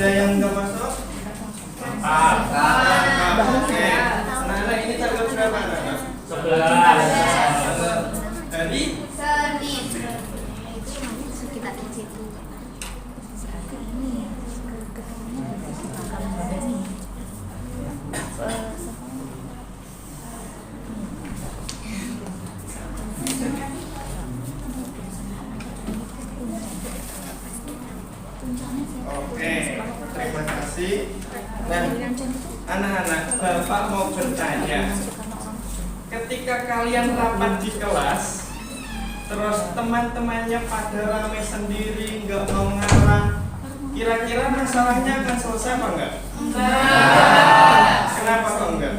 Ada yang nggak masuk? Empat. Oke. Anak-anak ini tanggal berapa anak? 11. Dari? Senin. Oke, terima kasih. Nah, anak-anak, Bapak mau bertanya. Ketika kalian rapat di kelas, terus teman-temannya pada rame sendiri, nggak mau ngarah, kira-kira masalahnya akan selesai apa enggak? Enggak. Kenapa kok enggak?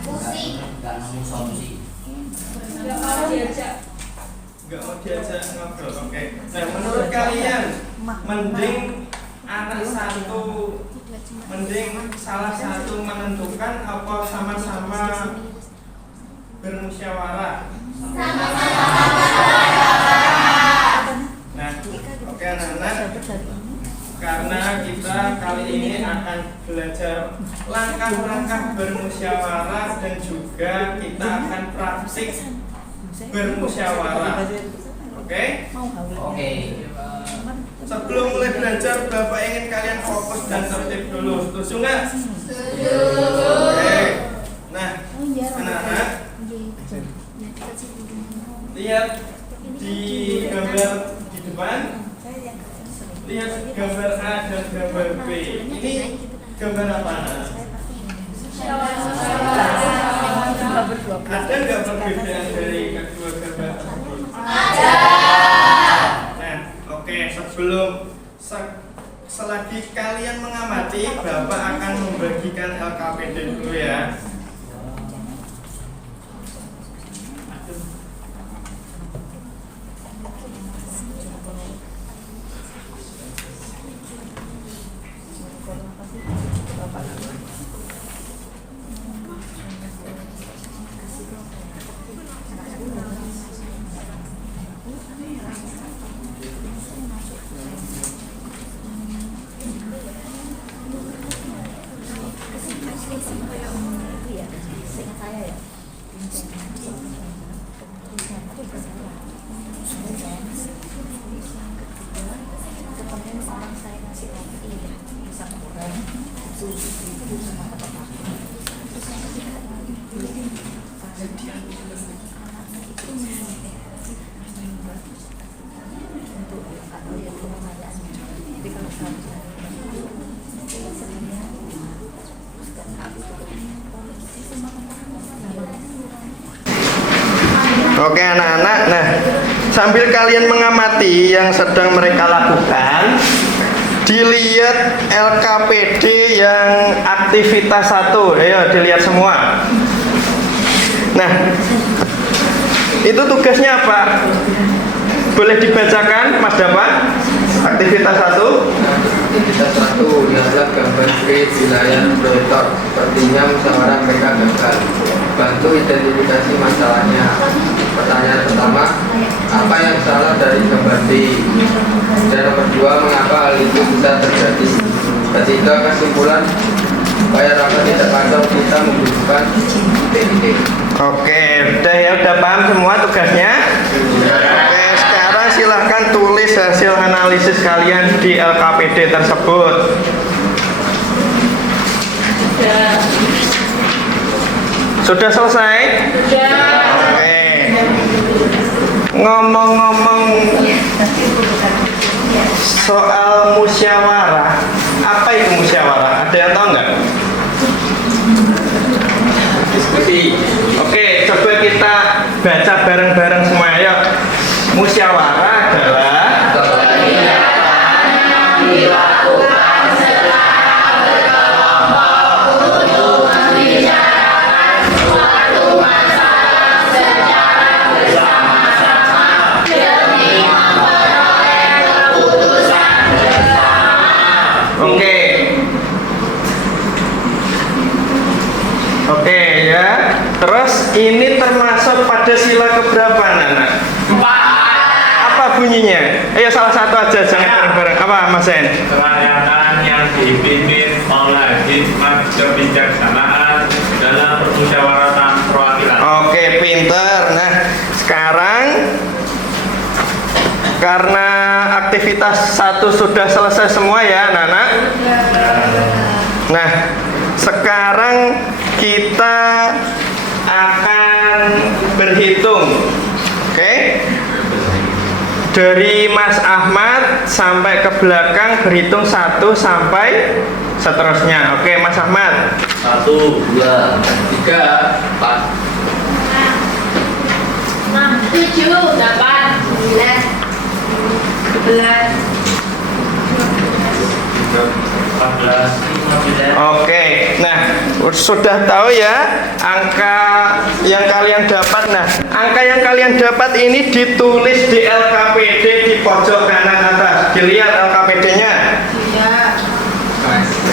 Pusing. Nggak mau diajak ngobrol, oke. Nah, menurut kalian, mending salah satu menentukan apa sama-sama bermusyawarah? Nah, oke anak-anak, karena kita kali ini akan belajar langkah-langkah bermusyawarah dan juga kita akan praktik bermusyawarah. Oke? Oke. Sebelum mulai belajar, Bapak ingin kalian fokus dan tertib dulu. Setuju nggak? Oke. Nah, anak-anak, lihat di gambar di depan. Lihat gambar A dan gambar B. Ini gambar apa? Ada nggak perbedaan dari kedua gambar tersebut? Ada. Nah, oke, selagi kalian mengamati, Bapak akan membagikan LKPD dulu ya. Oke anak-anak, nah sambil kalian mengamati yang sedang mereka lakukan, dilihat LKPD yang aktivitas 1, ayo dilihat semua. Nah, itu tugasnya apa? Boleh dibacakan Mas Dapa? Aktivitas 1. Aktivitas 1 adalah gambar grid wilayah proyektor. Sepertinya musyawarah mereka gagal. Bantu identifikasi masalahnya. Pertanyaan pertama, apa yang salah dari gambar B? Dan nomor 2, mengapa hal itu bisa terjadi? Ketiga, kesimpulan, supaya rapat tidak kacau kita membutuhkan titik. Oke, udah paham semua tugasnya? Oke, sekarang silahkan tulis hasil analisis kalian di LKPD tersebut. Sudah selesai? Oke. Ngomong-ngomong soal musyawarah, apa itu musyawarah? Ada yang tahu nggak? Diskusi. Oke, coba kita baca bareng-bareng semua. Yuk. Musyawarah adalah Dilakukan secara berkelompok untuk membicarakan suatu masalah secara bersama-sama demi memperoleh keputusan bersama. Oke. Oke ya. Terus ini termasuk pada sila keberapa, Nana? 4. Apa bunyinya? Ayo salah satu aja, jangan bareng-bareng. Apa Mas Sen? Kerakyatan yang dipimpin oleh hikmat kebijaksanaan dalam permusyawaratan perwakilan. Oke, pinter. Nah, sekarang karena aktivitas 1 sudah selesai semua ya, anak-anak. Nah, sekarang kita akan berhitung. Oke? Dari Mas Ahmad sampai ke belakang berhitung 1 sampai seterusnya. Oke, Mas Ahmad. 1, 2, 3, 4. 6, 7, 8, 9, 11, 14, 15. Oke, nah sudah tahu ya angka yang kalian dapat. Nah, angka yang kalian dapat ini ditulis di LKPD di pojok kanan atas. Dilihat LKPD-nya.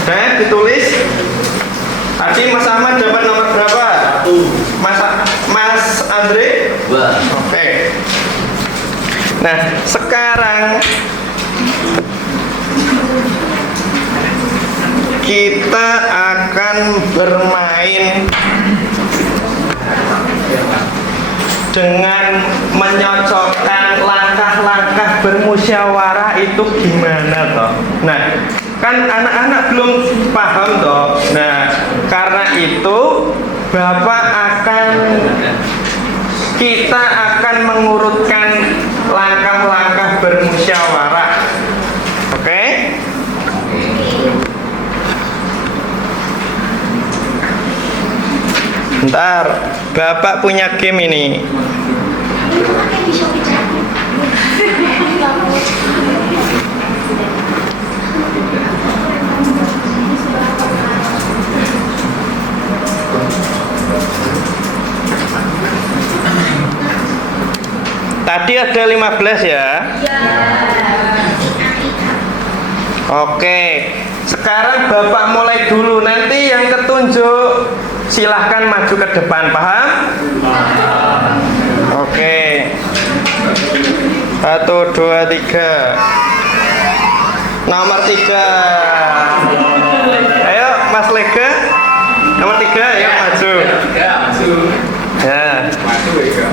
Nah, ditulis. Tadi Mas Ahmad dapat nomor berapa? 1, Mas Andre? 2. Oke. Nah, sekarang kita akan bermain dengan menyocokkan langkah-langkah bermusyawarah itu gimana toh. Nah, kan anak-anak belum paham toh. Nah, karena itu kita akan mengurutkan langkah-langkah bermusyawarah. Oke? Bentar, Bapak punya game ini. Tadi ada 15 ya? Oke, sekarang Bapak mulai dulu. Nanti yang ketunjuk silahkan maju ke depan, paham? Oke. 1, 2, 3. Nomor 3. Ayo Mas Lega. Nomor 3, ayo maju. Ya. Maju ya.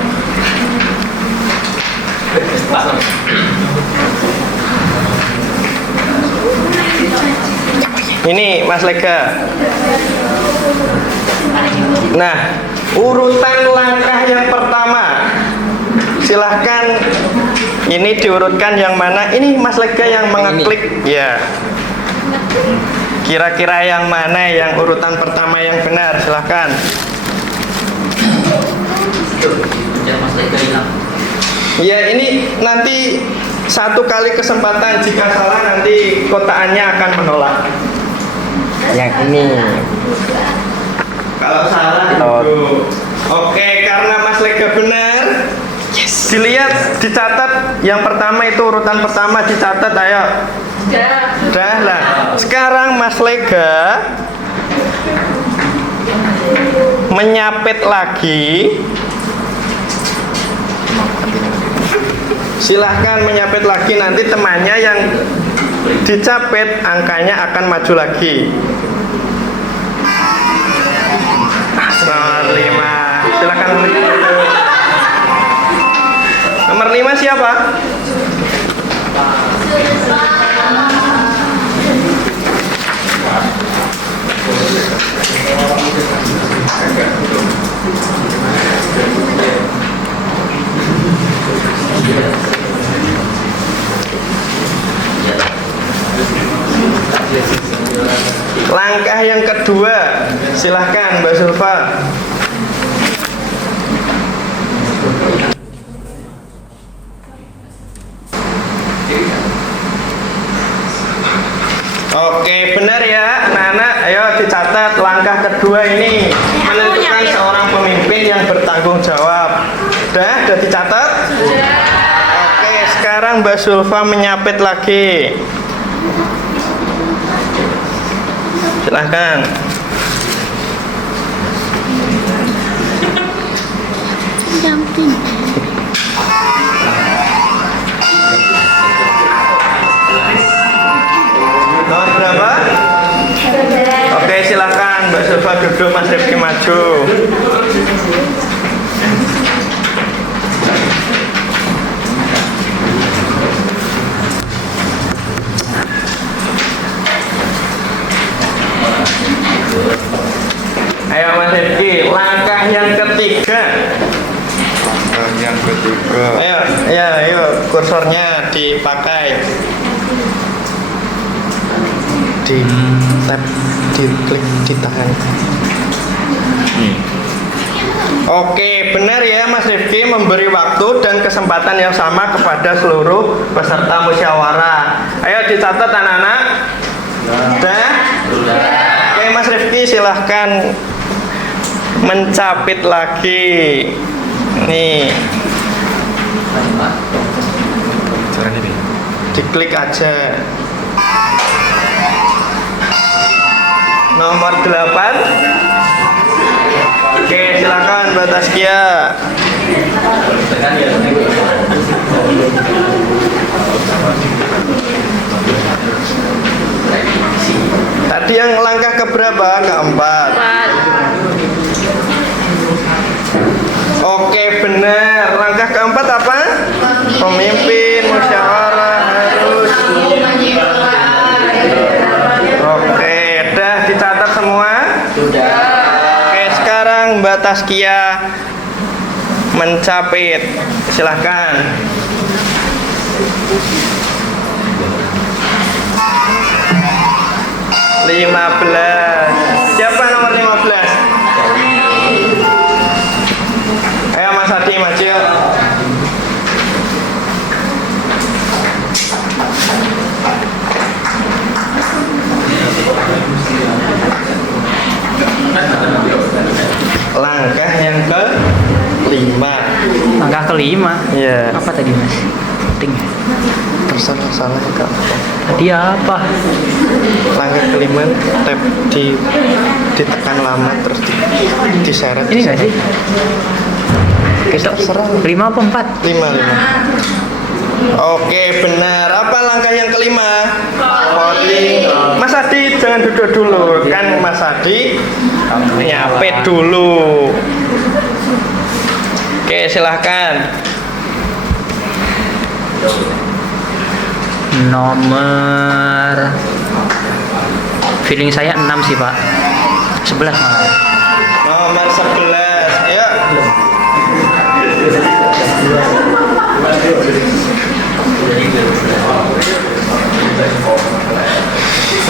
Ini Mas Lega. Nah, urutan langkah yang pertama. Silahkan ini diurutkan yang mana? Ini Mas Lega yang mengeklik. Ya. Kira-kira yang mana yang urutan pertama yang benar? Silahkan. Ya, ini nanti 1 kali kesempatan. Jika salah nanti kotaannya akan menolak. Yang ini. Kalau salah dulu. Oke, karena Mas Lega benar. Yes. Dilihat, dicatat. Yang pertama itu urutan pertama dicatat, ayo. Sudah lah. Sekarang Mas Lega menyapit lagi. Silahkan menyapit lagi, nanti temannya yang dicapit angkanya akan maju lagi. Nomor 5. Silahkan. Nomor 5 siapa? Langkah yang kedua, silahkan Mbak Sulfa. Oke, benar ya anak-anak. Ayo dicatat langkah kedua ini menentukan seorang pemimpin yang bertanggung jawab. Udah dicatat? Oke, sekarang Mbak Sulfa menyapit lagi. Silahkan. Mbak Sulfa duduk, Mas Rifki maju. Ayo Mas Rifki, langkah yang ketiga. Yang ketiga. Ayo, kursornya dipakai. Di tap, diklik, ditahan. Oke, benar ya Mas Rifki memberi waktu dan kesempatan yang sama kepada seluruh peserta musyawarah. Ayo dicatat anak-anak. Sudah? Oke Mas Rifki silahkan mencapit lagi. Nih. Diklik aja. Nomor 8. Oke, silakan Mbak Taskia. Tadi yang langkah keberapa? Keempat. Oke, benar. Langkah keempat apa? Pemimpin musyawarah harus. Oke, udah dicatat semua? Sudah. Oke, sekarang Mbak Taskia mencapit. Silahkan. Siapa nomor 15? Ayo Mas Adi maju. Langkah yang ke-5. Langkah kelima. Iya. Apa tadi Mas? Penting ya? Terserah salah enggak. Tadi apa? Langkah kelima tab ditekan lama terus diseret. Ini nggak sih? Kita Terserah. 5 apa 4? 5. Oke, benar. Apa langkah yang kelima? Voting. Mas Adi jangan duduk dulu. Kan Mas Adi nyapit dulu. Oke, silahkan. Nomor feeling saya 6 sih Pak. 11 malah. Nomor 11. Ayo.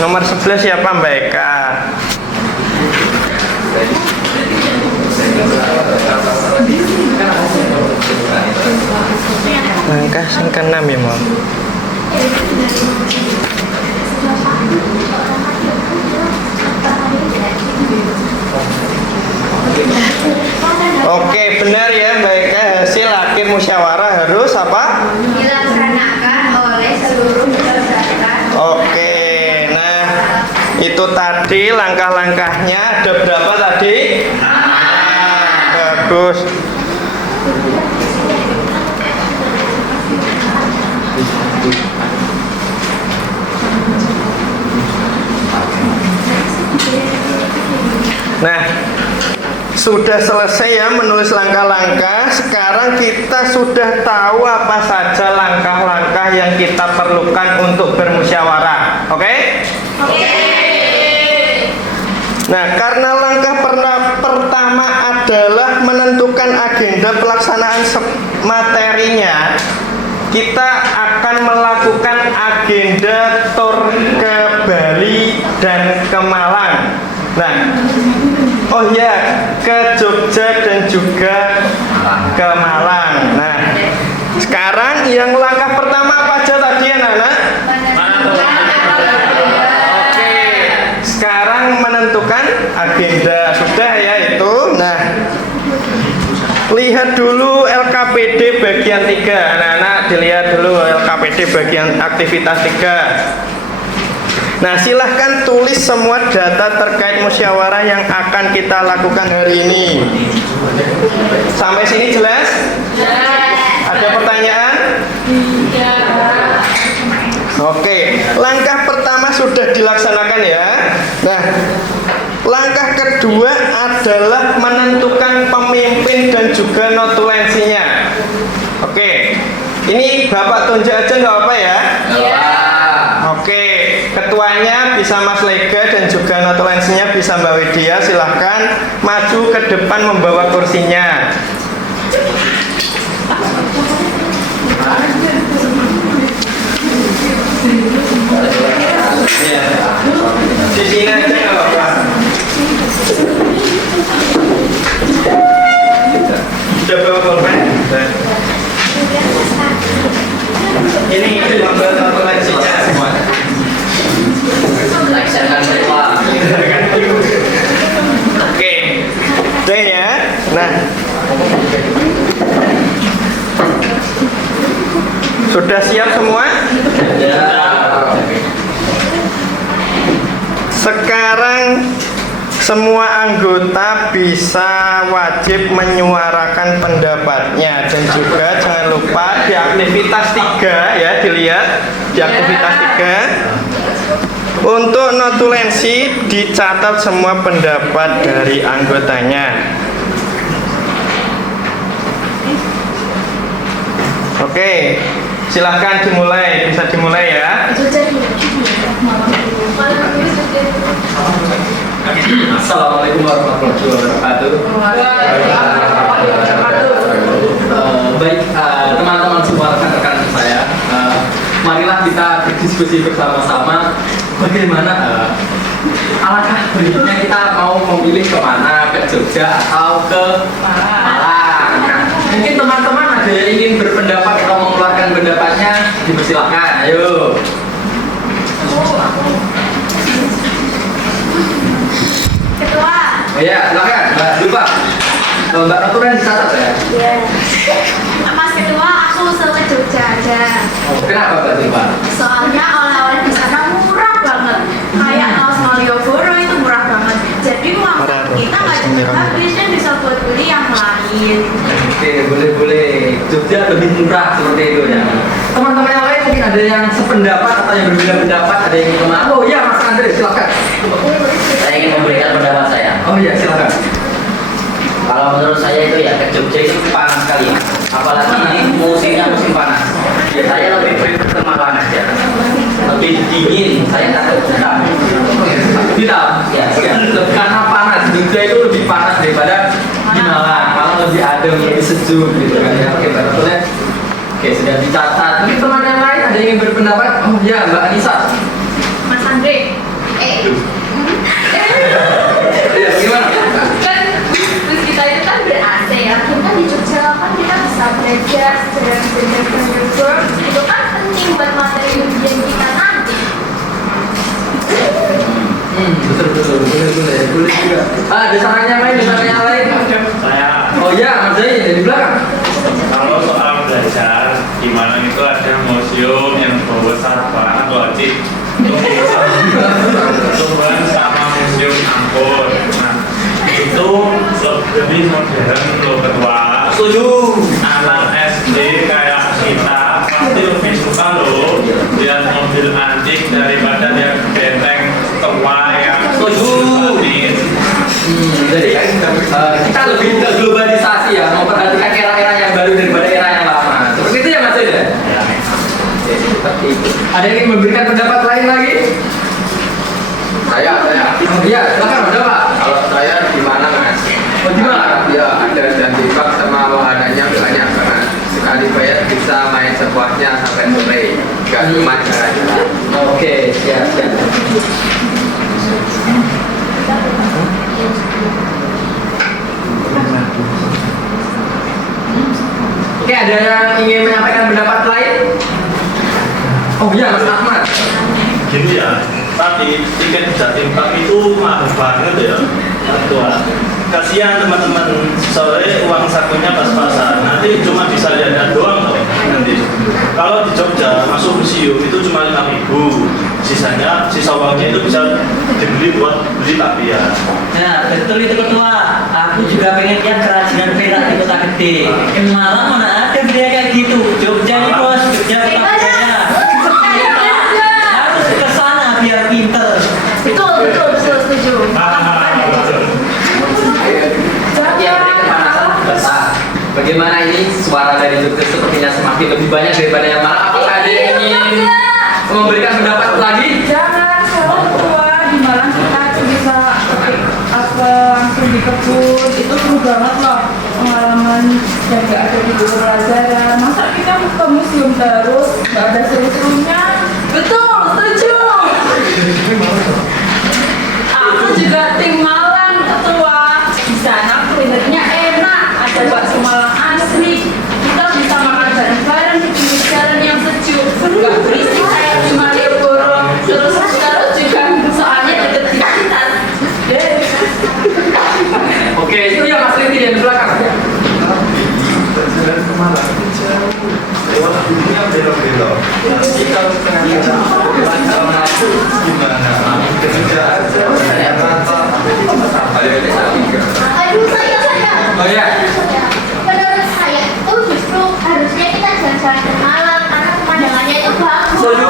Nomor 11 siapa Mbak Eka? Langkah sing ke-6 ya, Mam. Oke, benar ya Mbak Eka. Hasil akhir musyawarah harus apa? Dilaksanakan oleh seluruh peserta. Oke, nah itu tadi langkah-langkahnya ada berapa tadi? Bagus. Nah, sudah selesai ya menulis langkah-langkah. Sekarang kita sudah tahu apa saja langkah-langkah yang kita perlukan untuk bermusyawarah. Oke? Nah, karena langkah pertama adalah menentukan agenda pelaksanaan materinya, kita akan melakukan agenda tur ke Bali dan ke Malang. Nah, oh ya, ke Jogja dan juga ke Malang. Nah, sekarang yang langkah pertama apa aja tadi anak-anak? Oke, sekarang menentukan agenda. Sudah ya itu. Nah, lihat dulu LKPD bagian 3. Anak-anak dilihat dulu LKPD bagian aktivitas 3. Nah, silahkan tulis semua data terkait musyawarah yang akan kita lakukan hari ini. Sampai sini jelas? Ada pertanyaan? Oke, langkah pertama sudah dilaksanakan ya. Nah, langkah kedua adalah menentukan pemimpin dan juga notulensinya. Oke, ini Bapak tunjuk aja nggak apa ya? Oke, ketuanya bisa Mas Lega dan juga notulensinya bisa Mbak Widya. Silahkan maju ke depan membawa kursinya. Ya, di sini aja nggak apa-apa. Sudah bawa pulpen? Ini lembar notulensinya semua. Oke, udah ya. Nah, sudah siap semua? Sekarang semua anggota bisa wajib menyuarakan pendapatnya dan juga jangan lupa di aktivitas 3 ya, dilihat di aktivitas 3 untuk notulensi dicatat semua pendapat dari anggotanya. Oke, silahkan dimulai, bisa dimulai ya. Assalamualaikum warahmatullahi wabarakatuh. Baik, teman-teman semua, rekan-rekan saya, marilah kita berdiskusi bersama-sama bagaimana alangkah berikutnya kita mau memilih kemana, ke Jogja atau ke Malang. Nah, mungkin teman-teman ada yang ingin berpendapat atau mengeluarkan pendapatnya, dipersilahkan. Ayo. Ketua. Ya, silakan, Mbak Dupa. Mbak Notulen dicatat ya? Iya. Mas Ketua, aku usul ke Jogja aja. Oh, kenapa Mbak Dupa? Soalnya oleh-oleh di sana murah banget. Kayak kaos Malioboro itu murah banget. Jadi uang kita nggak cepet habis dan bisa buat beli yang lain. Oke, boleh-boleh. Jogja lebih murah seperti itu ya. Teman-teman yang lain mungkin ada yang sependapat atau yang berbeda pendapat, ada yang ingin kemana? Oh iya, Mas Andre, silakan. Saya ingin memberikan pendapat saya. Oh iya, silakan. Kalau menurut saya itu ya ke Jogja itu panas sekali, apalagi ini musimnya musim panas. Ya saya lebih prefer ke Malang aja, lebih dingin. Saya takut hitam. Hitam. Ya. Karena panas. Jogja itu lebih panas daripada di Malang. Malang lebih adem, lebih sejuk gitu kan ya. Oke, Mbak Notulen. Oke, sudah dicatat. Mungkin teman yang lain ada yang ingin berpendapat? Oh iya, Mbak Anissa. Mas Andre. Iya, gimana? Kan bus kita itu kan ber-AC ya. Kita di Jogja kan kita bisa belajar sejarah itu kan penting buat materi ujian kita nanti. Betul, boleh juga. Ada saran yang lain, Saya Oh iya, Mas Zain dari belakang. kalau soal belajar di Malang itu ada museum yang besar banget wajib. Tumbuhan sama museum angkut. Nah, itu lebih modern loh Ketua. Setuju. Anak SD kayak kita pasti lebih suka loh lihat mobil antik daripada lihat benteng tua yang Setuju. Jadi kita lebih ke globalisasi ya, memperhatikan era-era yang baru daripada era yang lama. Seperti itu ya Mas Zain ya? ya. Seperti itu. Ada yang ingin memberikan pendapat lain lagi? Saya. Oh iya, silakan Pak. Kalau saya di mana Mas? Oh di mana? Ya ada dan dibak sama wahananya banyak banget. Sekali bayar bisa main sepuasnya sampai sore. Gak cuma jalan-jalan. Oke, siap. Oke, ada yang ingin menyampaikan pendapat lain? Oh iya, Mas Ahmad. Gini ya, tadi tiket Jatim Park itu mahal banget ya. Ketua, kasihan teman-teman, sore uang sakunya pas-pasan. Nanti cuma bisa lihat doang loh. Nanti kalau di Jogja masuk museum itu cuma 5.000, sisa uangnya itu bisa dibeli buat beli takbiah. Nah, betul itu Ketua. Aku juga pengen lihat kerajinan perak di kota gede. Di Malang mana ada budaya kayak gitu. Jogja nih bos, Jogja kota budaya. Harus ke sana biar pinter. Betul, setuju. banyak daripada yang mana. Apakah ada yang ingin memberikan pendapat lagi? Jangan, kalau tua di Malang kita bisa petik apa langsung di kebun, itu seru banget loh pengalaman yang gak ada di guru pelajaran. Masa kita ke museum terus gak ada seru-serunya? Betul, setuju. Aku juga tim Malang ketua. Di sana kulinernya enak, ada bakso Malang asli. Kita bisa makan bareng-bareng di pinggir jalan yang sejuk. Gak berisik kayak di Malioboro. Terus juga soalnya deket di sekitar. Oke, itu ya Mas Riti yang di belakang. Jalan kemana? Lewat dunia belok-belok. Kita gimana? Kerja aja. Aduh, saya. Oh ya. Menurut saya itu justru harusnya kita jalan-jalan ke Malang karena pemandangannya itu bagus. Setuju.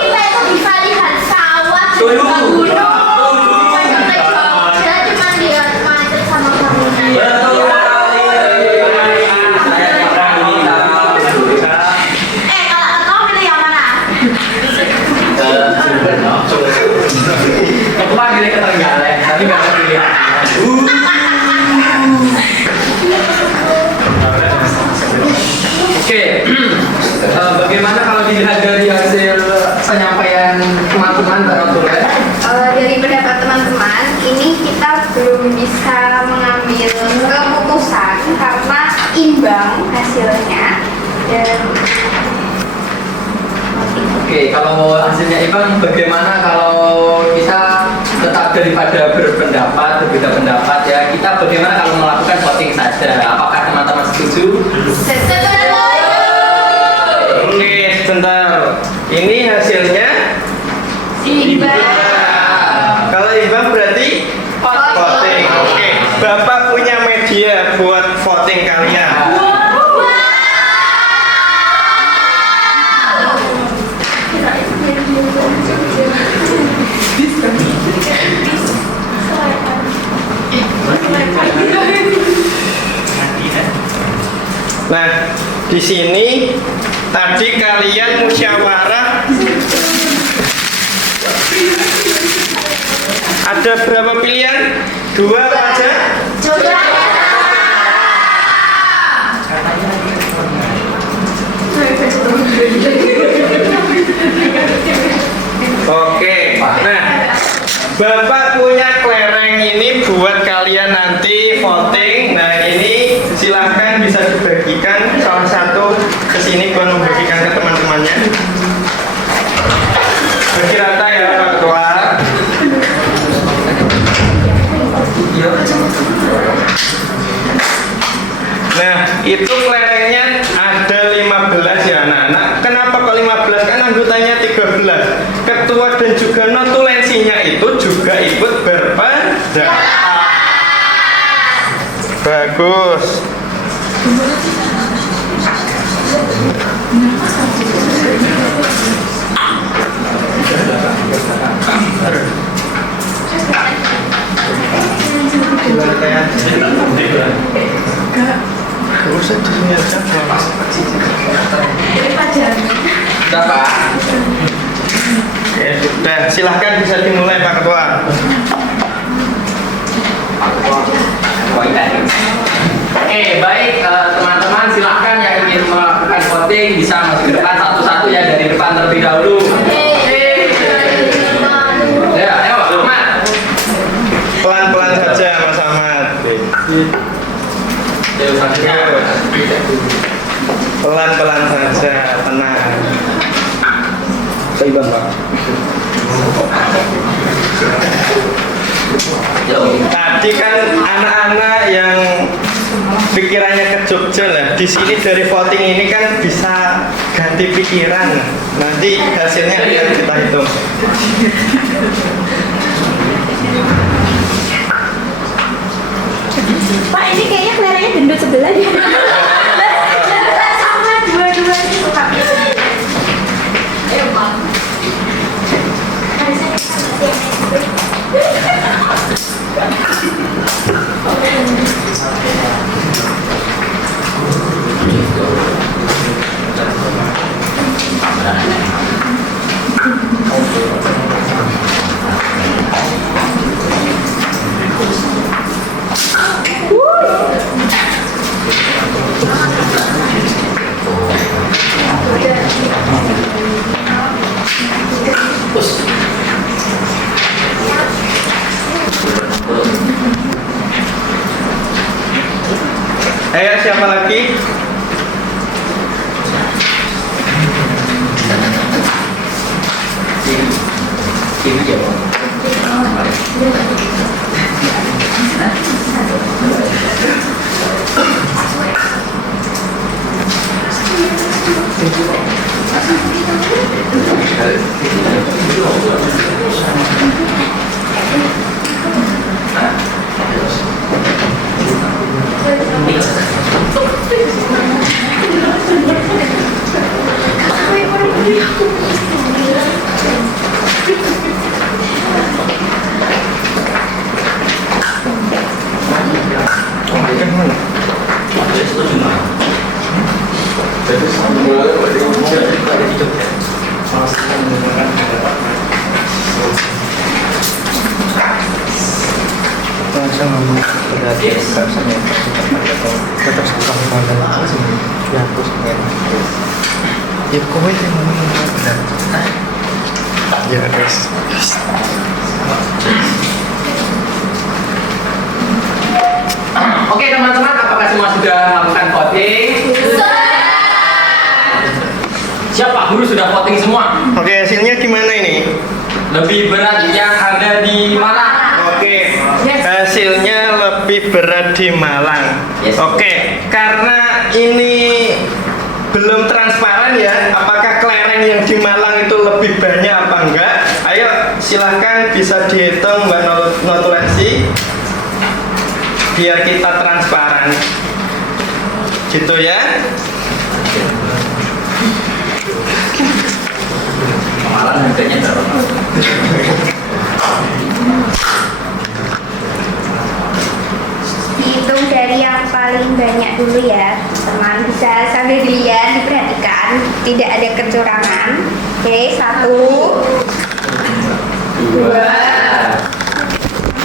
Kita itu bisa lihat sawah, Setuju. juga gunung. Sampai Jogja cuma lihat macet sama bangunan. Betul sekali. Saya pernah minta Kalau kamu pilih yang mana? ke Sumber. Kepala gini ke Trenggalek, tapi nggak ada pilihan. Oke, bagaimana kalau dilihat dari hasil penyampaian teman-teman Barotul? Dari pendapat teman-teman, ini kita belum bisa mengambil keputusan karena imbang hasilnya. Dan Oke, kalau hasilnya imbang, bagaimana kalau kita tetap daripada berpendapat, berbeda pendapat ya, kita bagaimana kalau melakukan voting saja? Apakah teman-teman setuju? Oke, sebentar. Ini hasilnya imbang. Kalau imbang berarti voting. Oke, Bapak punya media buat voting kalian. Nah, di sini tadi kalian musyawarah ada berapa pilihan? 2 aja? Oke, nah Bapak punya kelereng ini buat kalian nanti voting. Nah ini silahkan bisa dibagikan salah satu kesini buat membagikan ke teman-temannya. Bagi rata ya Pak Ketua. Nah itu kelerengnya ada 15 ya anak-anak. Kenapa kok 15? Kan anggotanya 13. Ketua dan juga notulensinya itu juga ikut berpendapat. Bagus. Gak usah diniatkan. Berapa? Ya sudah, silahkan bisa dimulai Pak Ketua. Oke, baik teman-teman, silahkan yang ingin melakukan voting bisa masuk ke depan satu-satu ya, dari depan terlebih dahulu. Ya, ayo Ahmad. Pelan-pelan saja Mas Ahmad. Pelan-pelan saja, tenang. Seimbang Pak. Tadi kan anak-anak yang pikirannya ke Jogja lah. Di sini dari voting ini kan bisa ganti pikiran. Nanti hasilnya akan kita hitung. Pak, ini kayaknya kelerengnya gendut sebelah ya. Sama dua-duanya suka. Ayo, Pak. Terus. Ayo siapa lagi? Ini ya, Bang. Ya, guys. Oke teman-teman, apakah semua sudah melakukan voting? Siapa guru sudah voting semua? Oke, hasilnya gimana ini? Lebih berat yang ada di Malang. Oke, hasilnya lebih berat di Malang. Yes. Oke, karena ini belum transparan ya, apakah kelereng yang di Malang itu lebih banyak apa enggak? Ayo, silahkan bisa dihitung Mbak Notulensi, biar kita transparan. Gitu ya. Malang harganya berapa? Dihitung dari yang paling banyak dulu ya, teman. Bisa sambil dilihat, diperhatikan, tidak ada kecurangan. Oke, 1, 2,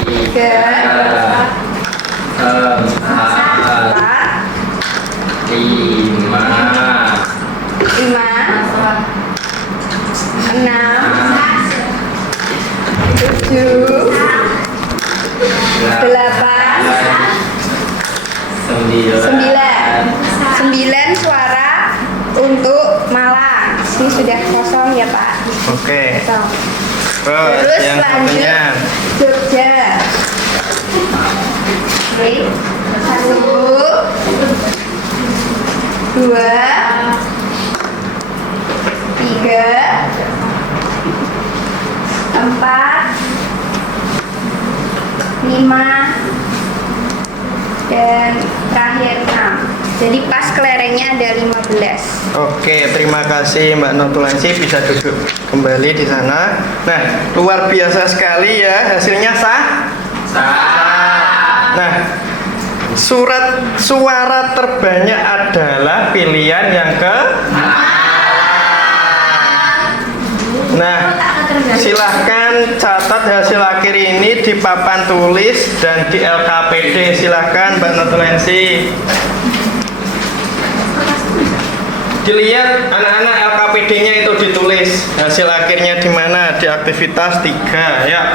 3, 4, 5, 5, 6, 7, 8, 9 suara untuk Malang. Ini sudah kosong ya Pak. Oke. Kosong. Terus yang satunya. Jogja. Oke. 1, 2, 3, 4, 5, dan terakhir 6. Jadi pas kelerengnya ada 15. Oke, terima kasih Mbak Notulensi, bisa duduk kembali di sana. Nah, luar biasa sekali ya, hasilnya sah? Sah. Nah, suara terbanyak adalah pilihan yang ke. Nah, silahkan catat hasil akhir ini di papan tulis dan di LKPD. Silahkan Mbak Notulensi. Dilihat anak-anak LKPD-nya itu ditulis hasil akhirnya di mana, di aktivitas 3 ya.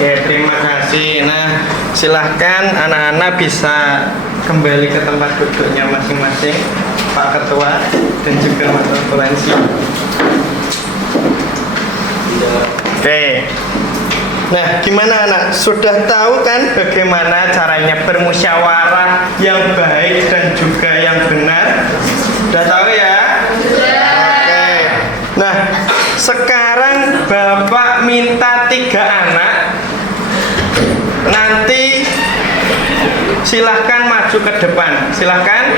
Oke, terima kasih. Nah, silahkan anak-anak bisa kembali ke tempat duduknya masing-masing, Pak Ketua dan juga Mas Notulensi. Oke. Nah, gimana anak? Sudah tahu kan bagaimana caranya bermusyawarah yang baik dan juga yang benar? Sudah tahu ya? Oke. Nah, sekarang Bapak minta 3 anak. Nanti silahkan maju ke depan. Silahkan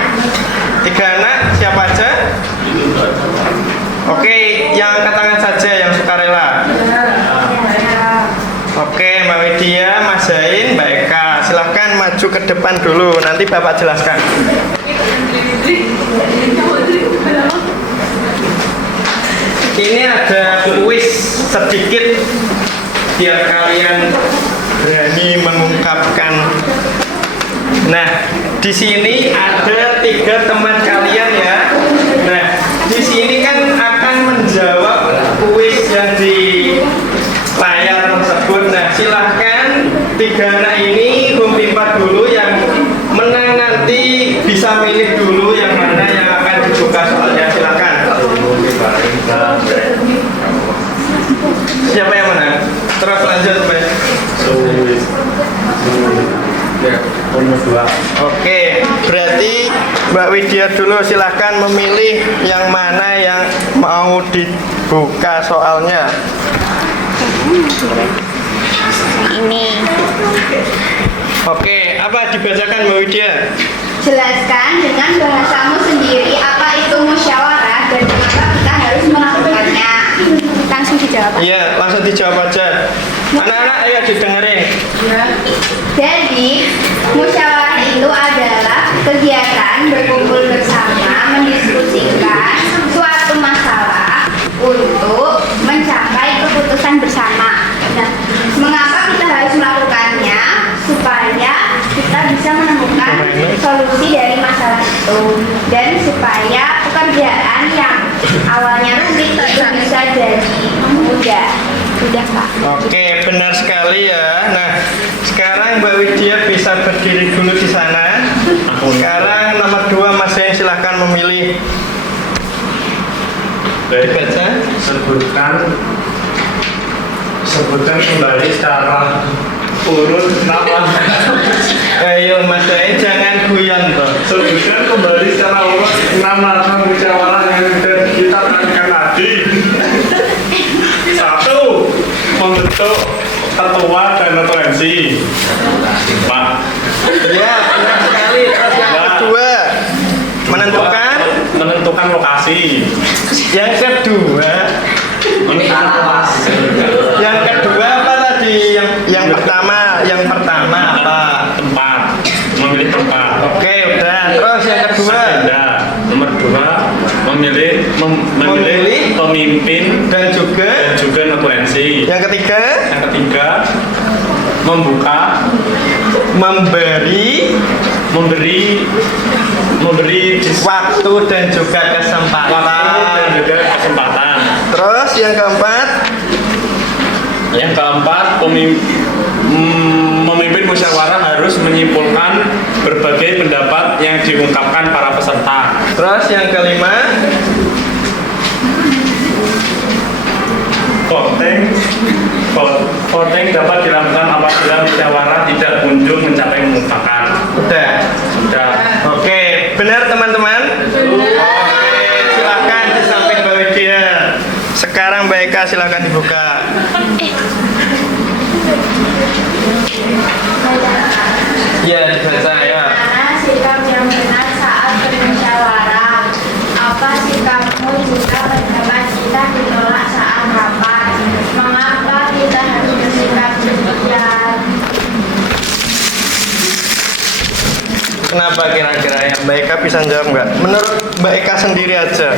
3 anak, siapa aja? Oke, yang angkat tangan saja yang sukarela. Oke, Mbak Widya, Mas Zain, Mbak Eka. silahkan maju ke depan dulu, nanti Bapak jelaskan. Ini ada kuis sedikit biar kalian berani mengungkapkan. Nah, di sini ada 3 teman kalian ya. Nah, di sini kan akan menjawab kuis yang di layar tersebut. Nah, silahkan 3 anak ini kumpulkan dulu, yang menang nanti bisa milih dulu yang mana yang akan dibuka soalnya. Silahkan. Siapa yang menang? Terus lanjut, Mas. Oke, berarti Mbak Widya dulu, silahkan memilih yang mana yang mau dibuka soalnya. Ini. Oke, apa dibacakan Mbak Widya? Jelaskan dengan bahasamu sendiri apa itu musyawarah dan mengapa kita harus melakukannya. Langsung dijawab. Iya, langsung dijawab aja. Anak-anak, ayo didengerin. Jadi, musyawarah itu adalah kegiatan berkumpul bersama mendiskusikan suatu masalah untuk mencapai keputusan bersama. Nah, mengapa kita harus melakukannya? Supaya kita bisa menemukan solusi dari masalah itu, dan supaya pekerjaan yang awalnya rumit itu bisa jadi mudah. Sudah, Pak. Oke, benar sekali ya. Nah, sekarang Mbak Widya bisa berdiri dulu di sana. Sekarang nomor 2 Mas Heng, silahkan memilih. Dibaca. Sebutkan kembali secara urut nama. Ayo Mas Heng, jangan guyon toh. Sebutkan kembali secara urut nama musyawarah yang kita akan tadi. 1. Membentuk ketua dan referensi. Pak. Ya, benar sekali. Terus yang kedua, menentukan lokasi. Yang kedua apa tadi? Yang pertama apa? Tempat. Memilih tempat. Oke, udah. Terus yang kedua, Agenda. Nomor 2, memilih pemimpin dan juga referensi. yang ketiga, membuka, memberi waktu dan juga kesempatan. Terus yang keempat, memimpin musyawarah harus menyimpulkan berbagai pendapat yang diungkapkan para peserta. terus yang kelima, Voting dapat dilakukan apabila musyawarah tidak kunjung mencapai mufakat. udah. Sudah. Oke, benar teman-teman? Oke, silakan di samping Mbak Widya. Sekarang Mbak Eka silakan dibuka. Ya, dibaca ya. Mana sikap yang benar saat bermusyawarah? Apa sikapmu jika pendapat kita ditolak saat rapat? Mengapa kita harus bersikap demikian? Kenapa kira-kira ya? Mbak Eka bisa jawab nggak? Menurut Mbak Eka sendiri aja.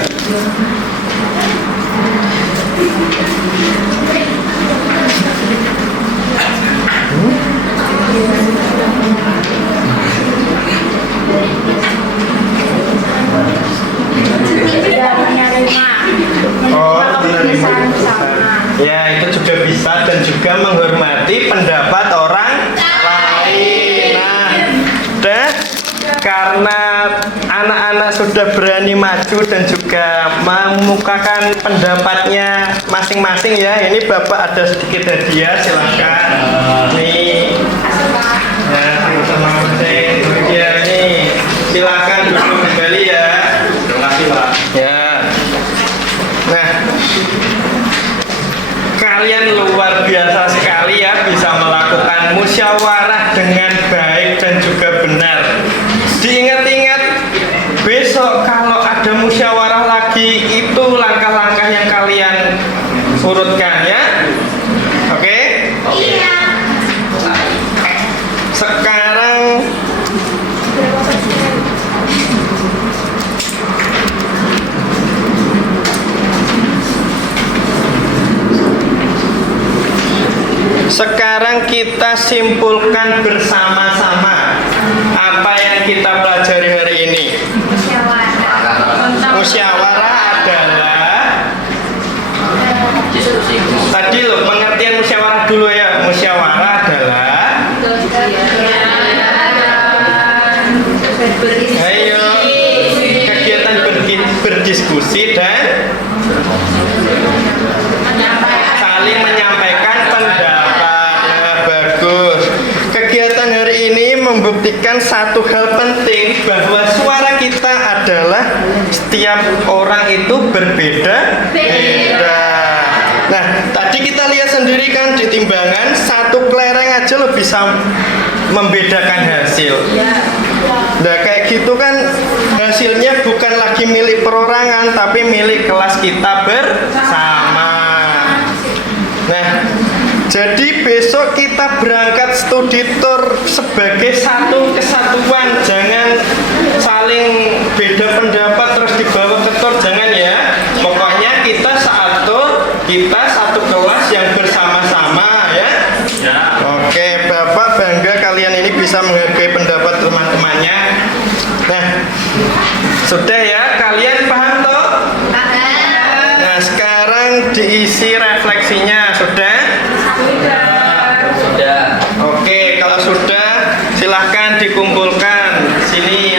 Tidak menerima keputusan bersama. Ya, itu juga bisa, dan juga menghormati pendapat orang lain. Nah, dan karena anak-anak sudah berani maju dan juga mengemukakan pendapatnya masing-masing ya, ini Bapak ada sedikit hadiah, silahkan. Nih, ya, sama ya, nih, silahkan duduk kembali ya. Terima kasih, Pak. Ya. Nah, kalian luar biasa sekali ya, bisa melakukan musyawarah dengan baik dan juga benar. Diingat-ingat, besok kalau ada musyawarah lagi, itu langkah-langkah yang kalian urutkan ya. Oke? Iya. kita simpulkan bersama-sama apa yang kita pelajari hari ini. Musyawarah adalah Diskusi. tadi loh pengertian musyawarah dulu ya. Musyawarah adalah ayo kegiatan berdiskusi dan saling menyampaikan pendapat. Nah, bagus. Kegiatan hari ini membuktikan satu hal penting bahwa suara kita adalah setiap orang itu berbeda-beda. Nah, tadi kita lihat sendiri kan di timbangan satu kelereng aja lo bisa membedakan hasil. Nah, kayak gitu kan hasilnya bukan lagi milik perorangan tapi milik kelas kita bersama. Nah, jadi besok kita berangkat studi tour sebagai satu kesatuan. Jangan saling beda pendapat terus dibawa ke tour, jangan ya. Pokoknya kita satu kelas yang bersama-sama ya. Oke, Bapak bangga kalian ini bisa menghargai pendapat teman-temannya. Nah, sudah ya, kalian paham toh? Nah, sekarang diisi refleksinya, sudah? Sudah. Oke, kalau sudah silahkan dikumpulkan. Sini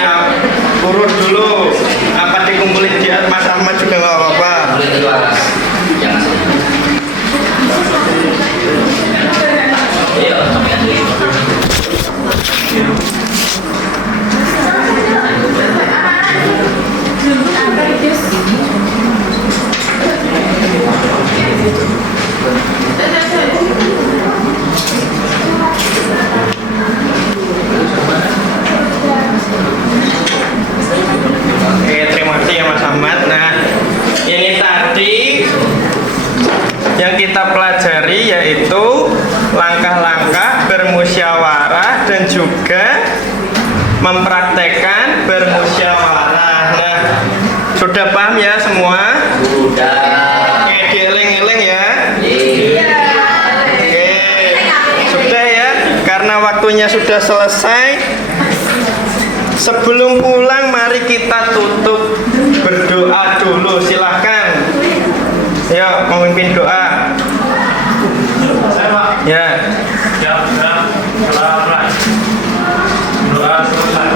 urut dulu. Apa dikumpulin di Mas Ahmad juga nggak apa-apa. Boleh itu atas. Jangan sedih. Iya, sampaikan dulu. Oke, terima kasih ya Mas Ahmad. Nah, ini tadi yang kita pelajari yaitu langkah-langkah bermusyawarah dan juga mempraktekkan bermusyawarah. Nah, sudah paham ya semua? Sudah. Oke, dieling-eling ya. Iya. Oke, sudah ya. Karena waktunya sudah selesai. Sebelum pulang, mari kita tutup berdoa dulu. Silahkan. Ayo, memimpin doa. Ya. Doa selesai.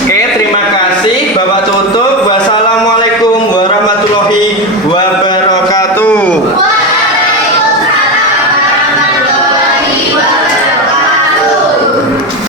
Oke, terima kasih. Bapak tutup. Wassalamualaikum warahmatullahi wabarakatuh.